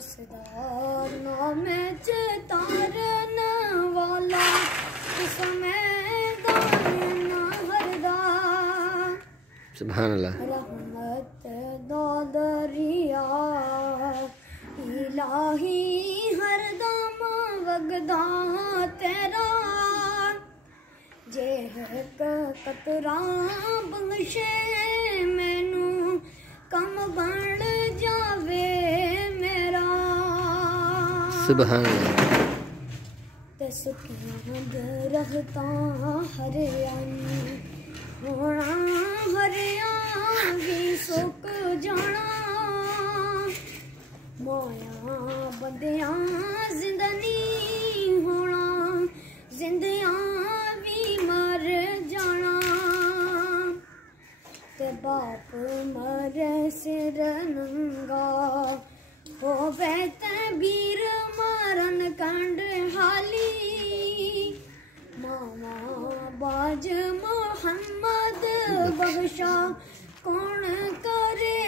उसदा नाम तारन वाला इसमें गाना हरदा सुभान अल्लाह। रहमत दा दरिया इलाही हरदम वगदा तेरा जे कतरा बख्शे मैनू कम बन जावे मेरा सुभान अल्लाह। ते सुखियां दरख्तां हरियाणी होना हरियां भी सुक जाना माया बंदियां जिंदनी होना जिंदियां भी मर जाना ते बाप मरे सिर नंगा होवे ते वीर मारन कंड हाली मामा बाज मोहम्मद बख्शा कौन करे।